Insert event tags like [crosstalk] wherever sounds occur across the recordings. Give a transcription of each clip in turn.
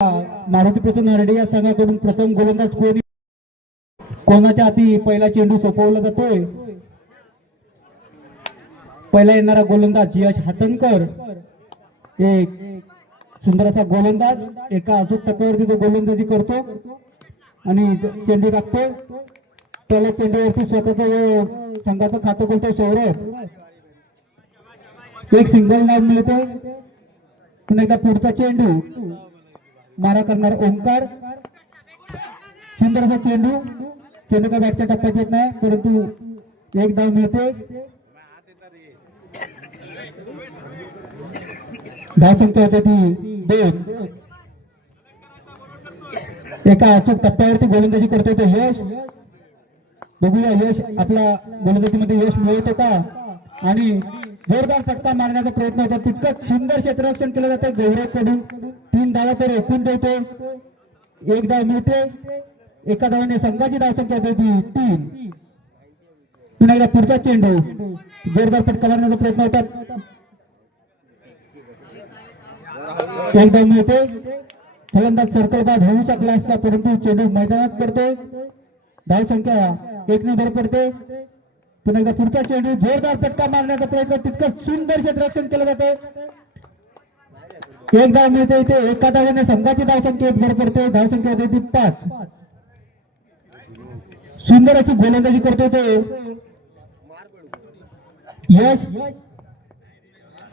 मारुती प्रसन्न या संघाकडून प्रथम गोलंदाज कोणी? कोणाच्या हाती पहिला चेंडू सोपवला जातोय? पहिला येणारा गोलंदाज यश हातनकर. एक सुंदर असा गोलंदाज एका अचूक टप्प्यावरती तो गोलंदाजी करतो आणि चेंडू टाकतो त्याला चेंडूवरती स्वतःचं संघाचं खातं खोलतो सौरभ एक सिंगल नाव मिळतो पुन्हा एकदा पुढचा चेंडू. मारा करणार ओंकार. सुंदर असा चेंडू. चेंडू का बॅटच्या टप्प्यात येत नाही परंतु एक धाव मिळते. धाव संख्या होते ती दोन. एका अचूक टप्प्यावरती गोलंदाजी करतोय तो यश. बघूया यश आपल्या गोलंदाजीमध्ये यश मिळवतो का? आणि जोरदार फटका मारण्याचा प्रयत्न होता. तितकंच सुंदर क्षेत्ररक्षण केलं जातं. गौरवकडून तीन धावा तर एकूण देतो. एक धाव मिळते. एका धावाने संघाची धावसंख्या होती तीन. पुन्हा एकदा पुढचा चेंडू. जोरदार फटका मारण्याचा प्रयत्न होतात एक धाव मिळते. फलंदाज सर्कल बाद होऊ शकला असता परंतु चेंडू मैदानात पडतो. धावसंख्या एक ने भर पडते. पुन्हा एकदा पुढचा चेंडू जोरदार फटका मारण्याचा प्रयत्न तितकं सुंदर क्षेत्ररक्षण केलं जाते. एक धाव मिळते इथे एका धावाने संघाची धावसंख्येत भर पडते धावसंख्या होते ती पाच. सुंदर अशी गोलंदाजी करतो तो. यश.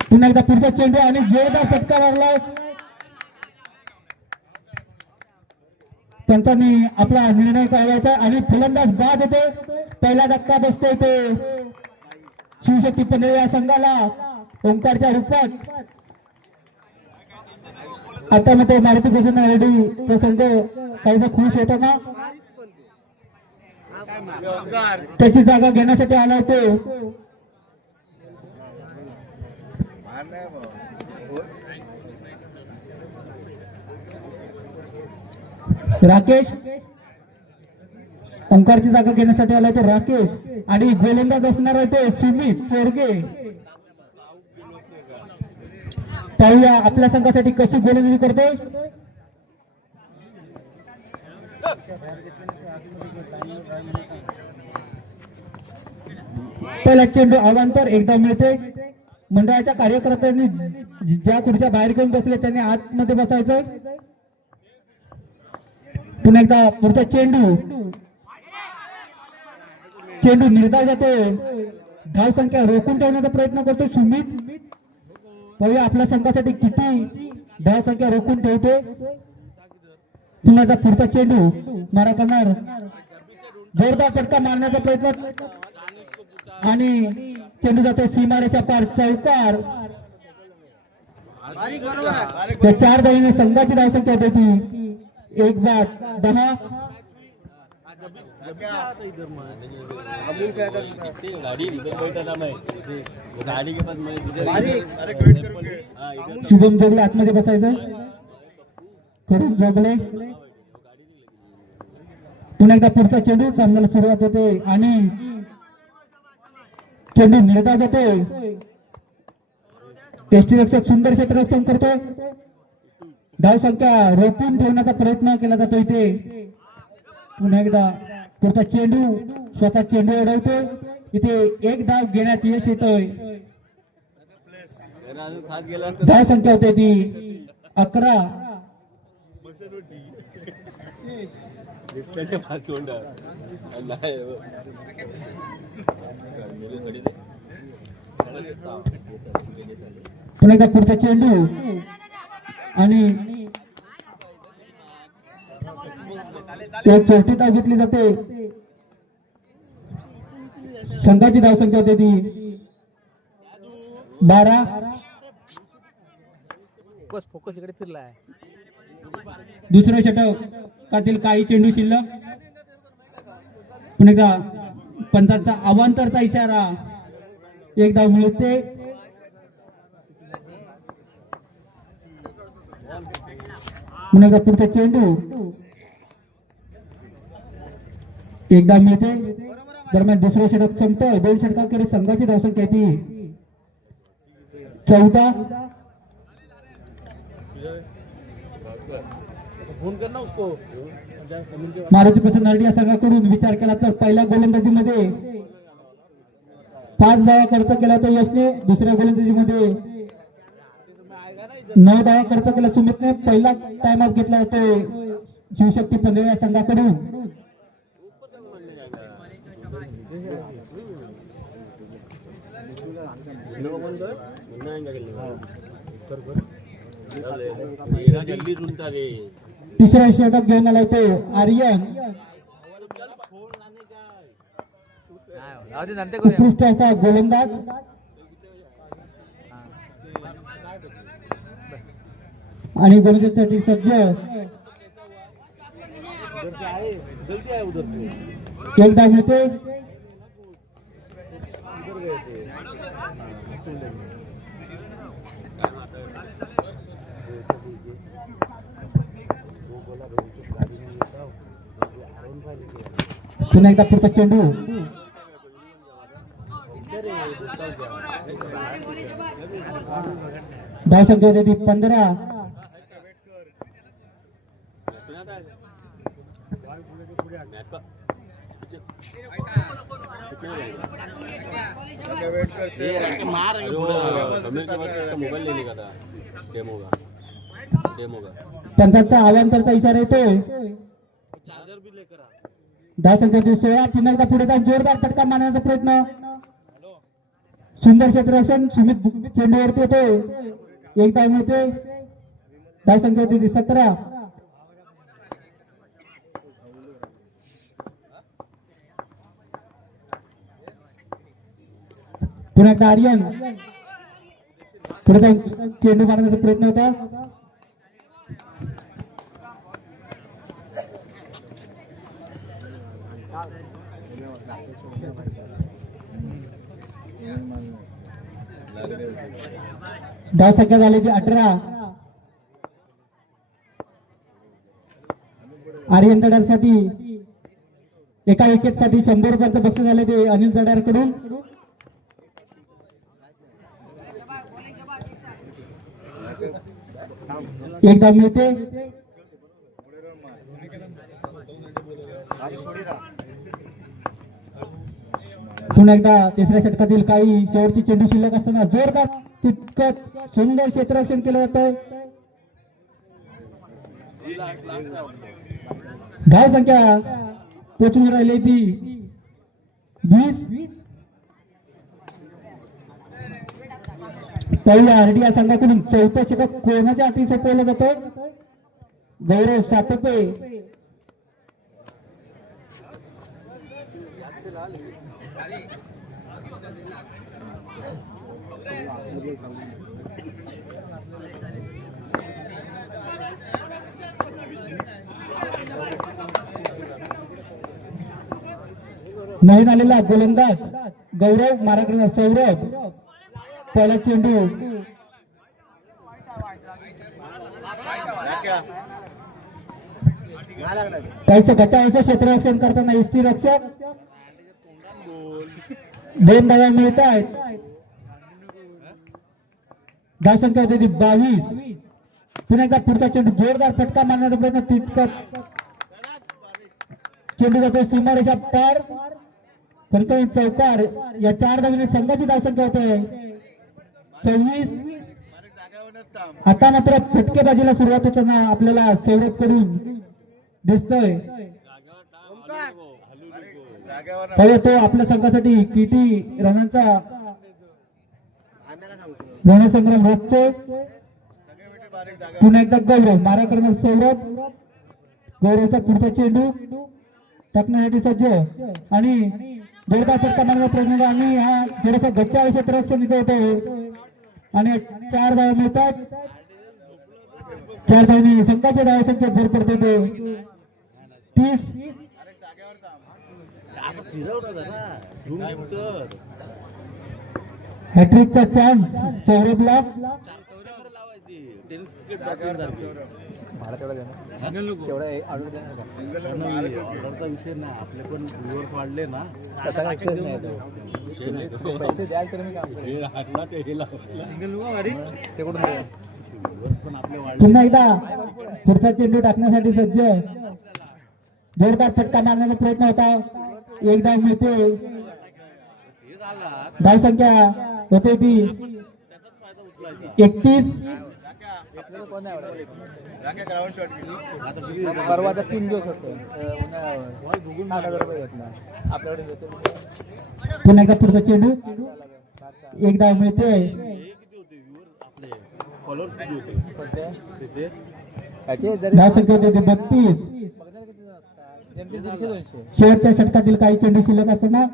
पुन्हा एकदा पुढचा चेंडू आणि जोरदार फटका मारलाय त्यांचा नि- आपला निर्णय कळवायचा आणि फलंदाज बाद होते. पहिला धक्का बसतोय ते. शिवशक्ती पनवे या संघाला. ओंकारच्या रूपात. आता मग ते मारुती प्रसन्न रेड्डी तो संघ काहीसा खुश होता ना? त्याची जागा घेण्यासाठी आला होतो. राकेश? ओंकारची जागा घेण्यासाठी आला तो राकेश आणि गोलंदाज असणार आहे तो सुमित चोरगे. पाहूया आपल्या संघासाठी कशी गोलंदाजी करतोय. पहिला चेंडू अवांतर एकदा मिळते मंडळाच्या कार्यकर्त्यांनी ज्या खुर्च्या बाहेर घेऊन बसले त्यांनी आतमध्ये बसायचं पुन्हा एकदा पुढचा चेंडू चेंडू निर्धार जातो धाव संख्या रोखून ठेवण्याचा प्रयत्न करतो सुमित. पाहूया आपल्या संघासाठी किती धाव संख्या रोखून ठेवते पुण्याचा पुढचा चेंडू मारा करणार. जोरदार फटका मारण्याचा प्रयत्न. आणि चेंडू जातो सीमारेच्या पार चौकार. त्या चार धावीने संघाची धाव संख्या होती एक बाद दहा गाड़ी इधर बैठा था मैं गाड़ी के पास मैं इधर हाँ इधर शुभम जोगले आतमध्ये बसायचं. करून जोगले पुन्हा एकदा पुढचा चेंडू सामन्याला सुरुवात होते आणि चेंडू निर्धार जातो. टेस्टी रक्षक सुंदर क्षेत्ररक्षण करतो. धाव संख्या रोखून ठेवण्याचा प्रयत्न केला जातो इथे. पुन्हा एकदा पुढचा चेंडू स्वतः चेंडू अडवतो. इथे एक धाव घेण्यात यश येतोय. धाव संख्या होते ती अकरा. पुन्हा एकदा पुढचा चेंडू. आणि एक चौथी धाव घेतली जाते. संघाची धाव संख्या होते ती. बारा. फोकस फोकस इकडे फिरलाय. दुसरं षटकातील काही चेंडू शिल्लक. पुन्हा एकदा पंचांचा अवांतरचा इशारा. एक धाव मिळते. पुन्हा एकदा पुढचा चेंडू. एकदा मिळते. दरम्यान दुसरं षटक संपत दोन षटकांकडे संघाची धावसंख्या आहे ती चौदा. मारुती प्रसाद या संघाकडून विचार केला तर पहिल्या गोलंदाजीमध्ये पाच धावा खर्च केला तर यशने दुसऱ्या गोलंदाजीमध्ये नऊ धावा खर्च केला. सुमितने पहिला टाइम आउट घेतला तो शिवशक्ती पंधरा या संघाकडून. तिसरा षटक घेऊन येतो आर्यन. उत्कृष्ट असा गोलंदाज. आणि गोलंदाजीसाठी सज्ज. एकदा मिळते पुन्हा एकदा पुढचा चेंडू. धावसंख्या होती पंधरा. त्यांचा लेने का इशारा येतोय. धावसंख्या होती सोळा पुन्हा एकदा पुढे जाऊन जोरदार फटका मारण्याचा प्रयत्न. सुंदर क्षेत्ररक्षण सुमित चेंडूवरती होते एकदा मिळते धावसंख्या होती सतरा पुन्हा आर्यन पुढे चेंडू मारण्याचा प्रयत्न होता. दहा संख्या झाली ती अठरा. आर्यन दडारसाठी एका विकेटसाठी शंभर रुपयाचं बक्षीस झाले ते अनिल दडारकडून कडून एकदा मिळते? पुन्हा एकदा तिसऱ्या षटकातील काही शेवटची चेंडू शिल्लक असताना जोरदार तितकं सुंदर क्षेत्ररक्षण केलं जात धाव संख्या पोचून राहिली ती वीस पहिल्या आरडी या संघाकडून चौथं षटक कोणाच्या अटी सोपवलं जातं गौरव सातपे. नवीन आलेला गोलंदाज गौरव माराकडे सौरभ. त्याला चेंडू। काहीच घटायचं क्षेत्ररक्षण करताना एसटी रक्षक। दोन धावा मिळत आहेत। धावसंख्या होती बावीस। पुन्हा एकदा पुढचा चेंडू जोरदार फटका मारण्याचा प्रयत्न तितकं चेंडू जातो सीमारेषा पार। कणकवली चौकार या चार धावने संघाची धावसंख्या होते। सव्वीस. आता मात्र फटकेबाजीला सुरुवात होताना आपल्याला सौरभकडून दिसतोय. तो आपल्या संघासाठी किती रनांचा रणसंग्राम रोखतोय पुन्हा एकदा गौरव मारा करणार सौरभ गौरवचा पुढचा चेंडू टाकण्यासाठी सज्ज. आणि जोरदार फटका मारण्याचा प्रयत्न आणि हा थोडासा गच्चा क्षेत्ररक्षण इथे होतो आणि चार धाव मिळतात. चार धावने संघाच्या धावा संख्या भर पडते तीस हॅट्रिकचा चान्स सौरभला. मला तेवढा देणार तेवढा ऑर्डर देणार. विषय नाही. आपले पण व्ह्युअर्स वाढले ना. कसा काय विषयच नाही तो. पैसे द्याल तर मी काम करेन. हे हातला ते हे लावलं. ते कुठून देणार? पण आपले वाढले. पुन्हा एकदा पुढचा चेंडू टाकण्यासाठी सज्ज जोरदार फटका मारण्याचा प्रयत्न होता. एक धाव मिळते धाव संख्या होते ती एकतीस. परवा तर तीन दिवस होतो. हजार रुपये घेतला आपल्याकडे पुन्हा एकदा पुढचा चेंडू. एक धाव मिळते. धाव संख्या होते बत्तीस. शेवटच्या षटकातील काही चेंडू शिल्लक असते ना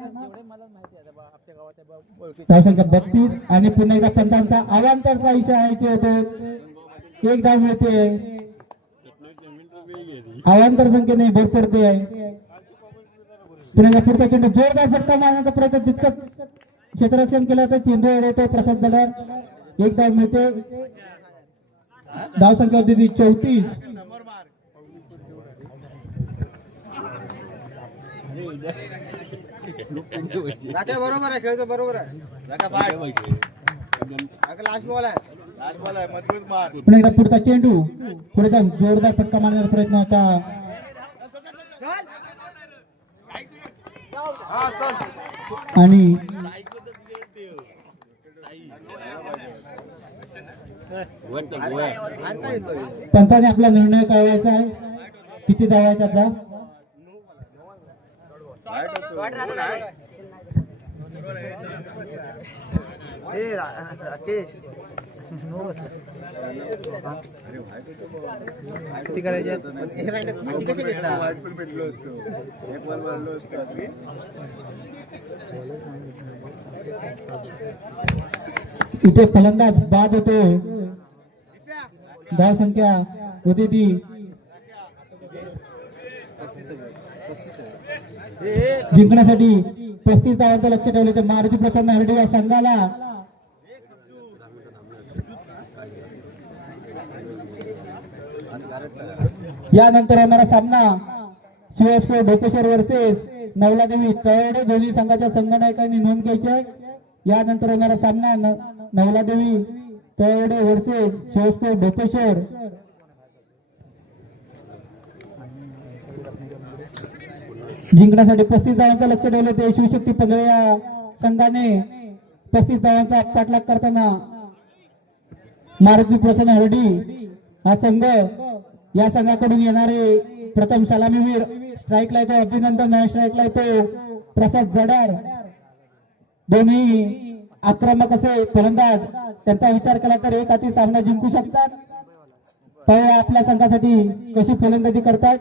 धाव संख्या बत्तीस. आणि पुन्हा एकदा पंचांचा अवांतरचा इशारा आहे ते होतो एक धाव मिळते अवांतर संख्येने भर पडते एकदा पुढचा चेंडू जोरदार फटका मारण्याचा प्रयत्न तितकं क्षेत्ररक्षण केलं तर चेंडू येतो, प्रसाद जडर एक धाव मिळते. धाव संख्या होती चौतीस. बरोबर आहे खेळतो बरोबर आहे. लास्ट बॉल आहे. पुन्हा एकदा पुढचा चेंडू. पुढे जाऊन जोरदार फटका मारण्याचा प्रयत्न होता. आणि पंचाने आपला निर्णय कळवायचा आहे. किती धावायचा आता किती करायचे इथे फलंदाज बाद होतो. दहा संख्या होती ती. जिंकण्यासाठी पस्तीस धावांचं लक्ष ठेवले ते मारुती प्रचंड हरडे या संघाला. यानंतर होणारा सामना शिवस्फोट ढोकेश्वर वर्सेस नवलादेवी तळडे दोन्ही संघाच्या संघनायकांनी नोंद घ्यायची आहे. यानंतर होणारा सामना नवलादेवी तळवडे वर्सेस शिवस्फोट ढोकेश्वर जिंकण्यासाठी पस्तीस धावांचं लक्ष ठेवलं ते शिवशक्ती पंधरा या संघाने पस्तीस धावांचा पाठलाग करताना मारुती प्रसन्न हरडी हा संघ या संघाकडून येणारे प्रथम सलामीवीर स्ट्राईकला येतो अभिनंदन नॉन स्ट्राईकला येतो. प्रसाद जडार दोन्ही आक्रमक असे फलंदाज त्यांचा विचार केला तर एक हाती सामना जिंकू शकतात. पाहूया आपल्या संघासाठी कशी फलंदाजी करतात.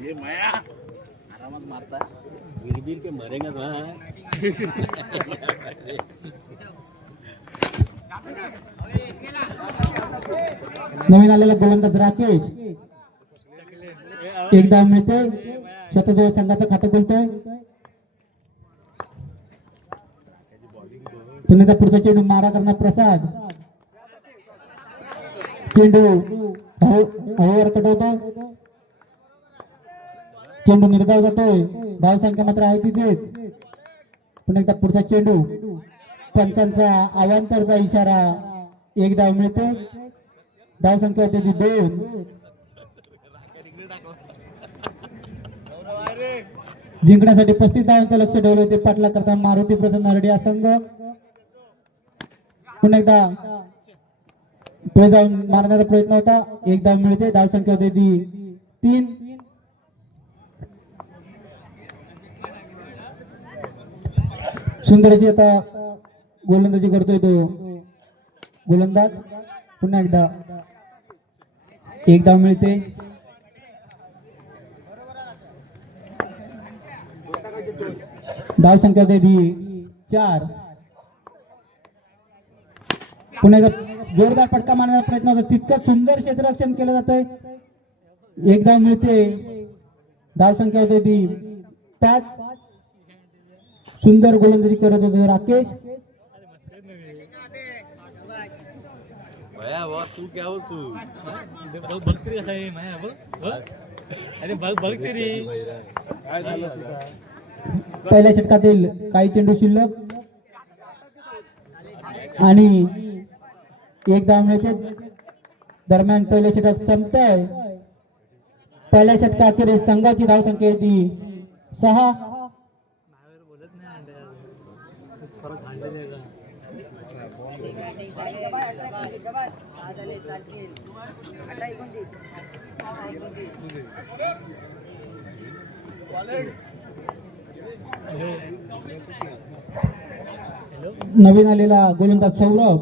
ये माया आरामात मारता गिर गिर के मरेगा तो नवीन आलेला गोलंदाज राकेश। एकदा मिळते शतजवळ संघाचं खातं एकदा पुढचा चेंडू मारा करणार प्रसाद। चेंडू हवेवर कटवतो। चेंडू निर्धाव जातोय. धाव संख्या मात्र आहे तिथेच. पुन्हा एकदा पुढचा चेंडू. पंचांचा अवांतरचा इशारा एक धाव मिळते धाव संख्या होते ती दोन. जिंकण्यासाठी पस्तीस धावांचं लक्ष ठेवलं होते पाटला करता मारुती प्रसन्न हरडे हा संघ. पुन्हा एकदा तो जाऊन मारण्याचा प्रयत्न होता. एक धाव मिळते धाव संख्या ती तीन. सुंदर अशी आता गोलंदाजी करतोय तो. गोलंदाज पुन्हा एकदा. एक धाव मिळते. धाव संख्या देवी चार. पुन्हा एकदा जोरदार फटका मारण्याचा प्रयत्न होता. तितकं सुंदर क्षेत्ररक्षण केलं जातंय. एक धाव मिळते. धाव संख्या होते ती पाच. सुंदर गोलंदाजी करत होते राकेश. तू क्या हो तू अरे पहिल्या षटकातील काही चेंडू शिल्लक. आणि एक धाव मिळते दरम्यान पहिल्या षटक संपतंय. पहिल्या षटकाखेरीज संघाची धावसंख्या आहे ती सहा परत हाणलेले का नवीन आलेला गोलंदाज सौरभ.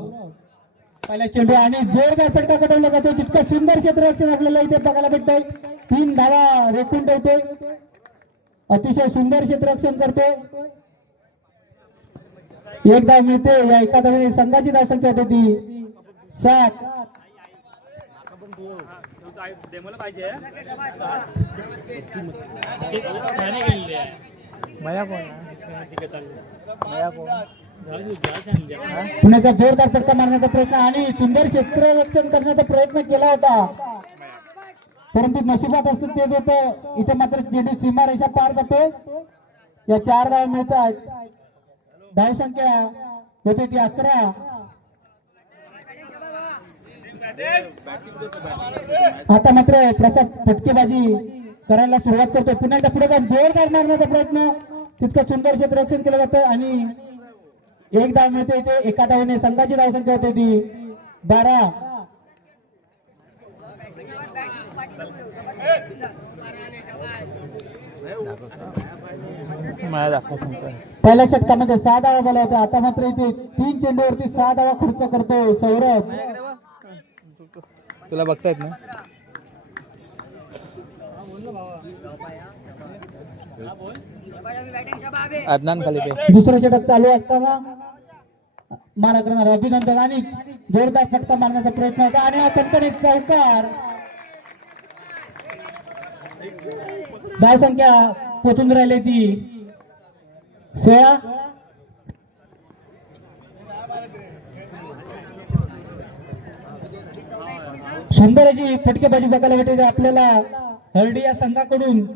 पहिला चेंडू आणि जोरदार फटका कटवला जातो तितकं सुंदर क्षेत्ररक्षण आपल्याला इथे बघायला भेटतंय. तीन धावा रोखून ठेवतोय. अतिशय सुंदर क्षेत्ररक्षण करतोय. एक धाव मिळते या एका धावेने संघाची धावसंख्या होते ती सात डेमोला पाहिजे मया कोण पुण्याचा जोरदार फटका मारण्याचा प्रयत्न आणि सुंदर क्षेत्ररक्षण करण्याचा प्रयत्न केला होता. परंतु नशिबात असतं तेच होतं. इथे मात्र चेंडू सीमारेषा पार जातो. या चार धाव मिळतात धाव संख्या होते ती अकरा. आता मात्र प्रसाद फटकेबाजी करायला सुरुवात करतो पुन्हा एकदा पुढे जोरदार मारण्याचा प्रयत्न. तितकं सुंदर क्षेत्ररक्षण केलं जातं आणि एक धाव मिळते इथे. एका धावेने संघाची धावसंख्या होते ती. बारा. पहिल्या षटकामध्ये सहा धावा झाला होता आता मात्र इथे तीन चेंडूवरती सहा धावा खर्च करतो सौरभ. तुला बघतायत ना? अदनान खाली दुसरं षटक चालू असताना मारा करणार अभिनंदन आणि जोरदार फटका मारण्याचा प्रयत्न होता आणि हा कणकणीत चौकार धाव संख्या पोचून राहिली ती. सोळा. सुंदर अशी फटकेबाजी बघायला भेटते आपल्याला हर्डी या संघाकडून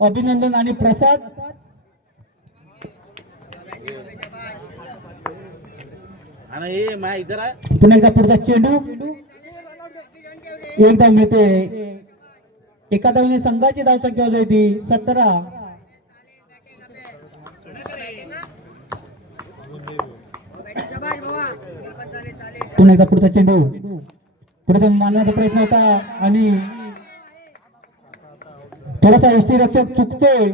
अभिनंदन आणि प्रसाद. पुन्हा एकदा पुढचा चेंडू. एकदा मिळते. एका धावने संघाची धावसंख्या होती ती सतरा. पुन्हा एकदा पुढचा चेंडू. पुढे मारण्याचा प्रयत्न होता आणि थोडासा यष्टी रक्षक चुकतोय.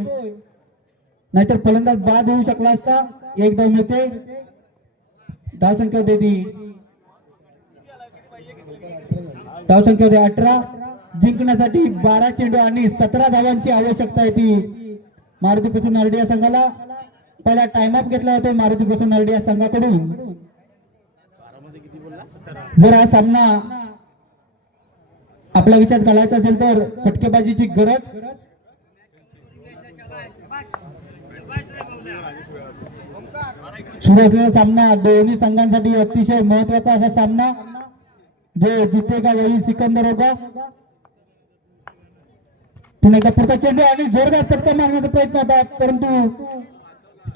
नाहीतर फलंदाज बाद होऊ शकला असता एक धाव मिळते. धावसंख्या होते ती धावसंख्या होते अठरा. जिंकण्यासाठी बारा चेंडू आणि सतरा धावांची आवश्यकता आहे ती. मारुती प्रसून नारडी या संघाला पहिला टाइम ऑफ घेतला होता मारुती प्रसून नारडी या संघाकडून. जर हा सामना आपला विचार चालायचा असेल तर फटकेबाजीची गरज? सुरू असलेला सामना दोन्ही संघांसाठी अतिशय महत्त्वाचा असा सामना जो का वही सिकंदर होगा. पुन्हा एकदा पुढचा चेंडू आणि जोरदार फटका मारण्याचा प्रयत्न होता परंतु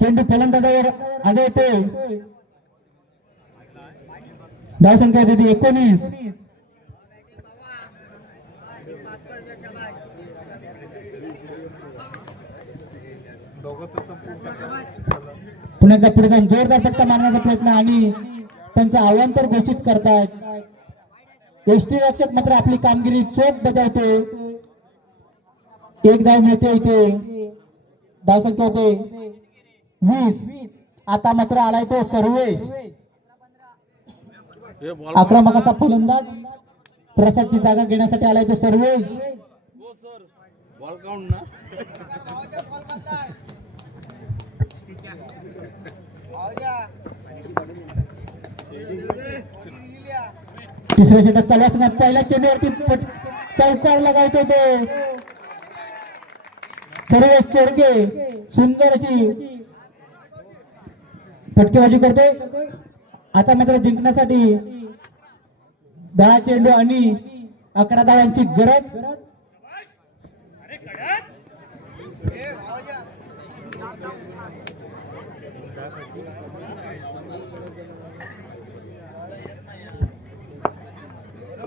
चेंडू फलंदाजावर आदळतोय. धावसंख्या होती एकोणीस. पुन्हा एकदा पुढे जाऊन जोरदार फटका मारण्याचा प्रयत्न आणि त्यांचं अवांतर घोषित करतायत. एसटी रक्षक मात्र आपली कामगिरी चोख बजावतो. एक धाव मिळते इथे. धावसंख्या होते वीस. आता मात्र आलाय तो सर्वेश. बॉल आक्रमक असा फलंदाज प्रसादची जागा घेण्यासाठी आलाय तो सर्वेश. बॉल काउंट ना. [laughs] तिसऱ्या षटक चालू असताना पहिल्या चेंडूवरती चौकार लगावतो तो सर्वेश चोरके सुंदर अशी फटकेबाजी करते आता मात्र जिंकण्यासाठी दहा चेंडू आणि अकरा धावांची गरज.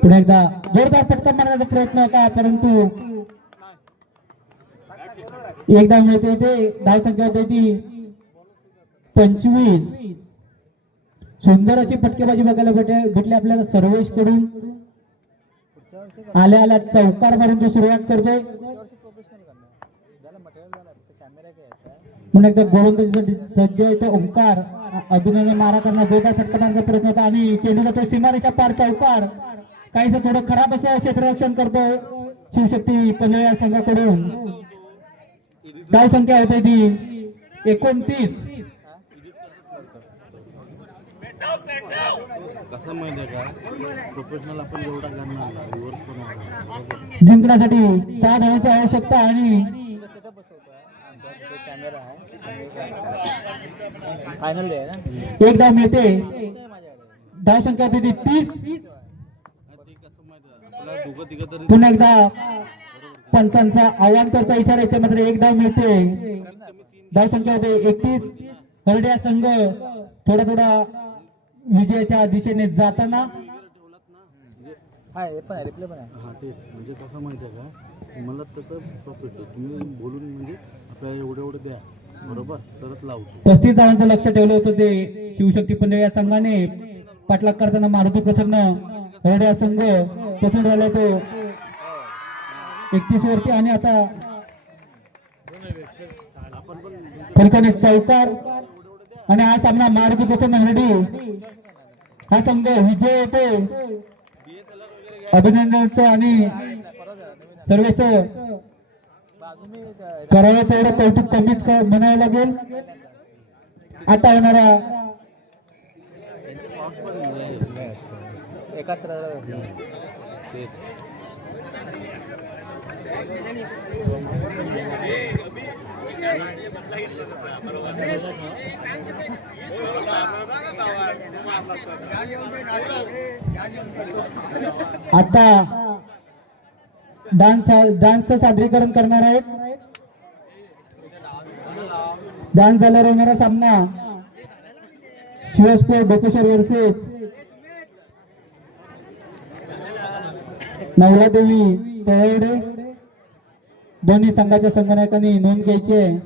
पुन्हा एकदा जोरदार फटका मारण्याचा प्रयत्न होता परंतु एकदा मिळते ते धाव संख्या होते ती पंचवीस. सुंदर अशी फटकेबाजी बघायला भेटे भेटली आपल्याला सर्वेशकडून आल्या आल्या चौकार मारून तो सुरुवात करतोय. म्हणून पुन्हा एकदा गोलंदाजीसाठी सज्ज येतो ओंकार. अभिनंदन मारा करणार जोरदार फटका मारण्याचा प्रयत्न होता आणि चेंडू सीमारेच्या सीमारेषा पार चौकार. काहीसं थोडं खराब असं क्षेत्ररक्षण करतोय. शिवशक्ती पंधरा या संघाकडून. धाव संख्या होते ती. एकोणतीस. जिंकण्यासाठी सहा धावांची आवश्यकता आणि फायनल एक धाव मिळते. धाव संख्या होते ती तीस आणि ते कसं माहिती आहे आपल्याला दोघं तिघं तरी पुन्हा एकदा पंचांचा अवांतरचा इशारा येते मात्र एक धाव मिळते धाव संख्या होते एकतीस. हरड्या संघ थोडा थोडा विजयाच्या दिशेने जाताना. हा पण आहे रिप्ले पण आहे. तेच. म्हणजे कसं माहिती आहे का मला तसं प्रॉफिट तुम्ही बोलून म्हणजे आपल्याला एवढे एवढे द्या. बरोबर? तरच लावतो. पस्तीस धावांचं लक्ष ठेवलं होतं ते शिवशक्ती पंधरा या संघाने. पाठलाग करताना मारुती प्रसन्न. हरड्या संघ तेथून राहिला तो. एकतीस वरती आणि आता खरखने चौकार आणि हा सामना मारुती प्रसन्न हरडी हा संघ विजय येतो. अभिनंदनचं आणि सर्वच करावं तेवढं कौतुक कमीच म्हणावं लागेल. आता होणारा एकत्र आता डान्स डान्सचं सादरीकरण करणार आहेत. डान्स झाल्यावर येणारा सामना. शिवस्पोर्ट डोकेश्वर वर्सेस नवलादेवी तळवडे दोन्ही संघाच्या संगणकांनी नोंद घ्यायची आहे.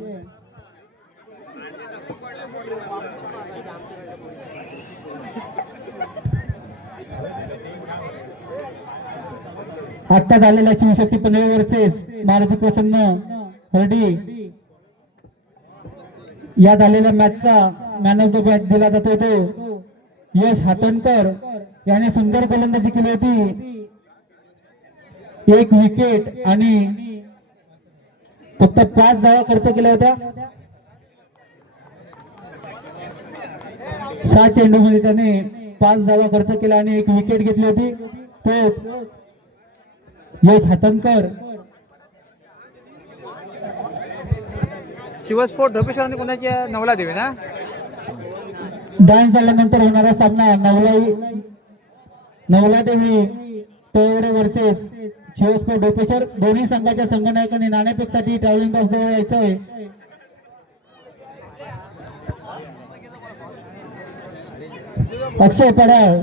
आता झालेल्या शिवशक्ती पंधरा वर्सेस मारुती प्रसन्न हरडी या झालेल्या मॅचचा मॅन ऑफ द मॅच दिला जातो तो. यश हातणकर याने सुंदर गोलंदाजी केली होती. एक विकेट आणि फक्त पाच धावा खर्च केल्या होत्या. सहा चेंडूमध्ये त्याने पाच धावा खर्च केला आणि एक विकेट घेतली होती. तो यश हातणकर शिवस्फोट ढोपेश्वर कोणाची? नवला देवी ना? डान्स झाल्यानंतर होणारा सामना नवलाई. नवला देवी तळवडे वर्सेस शिवस्पोर्ट डोपेश्वर दोन्ही संघाच्या संघनायकांनी नाणेफेकसाठी ट्रॅव्हलिंग बस जवळ यायचंय अक्षय पडाव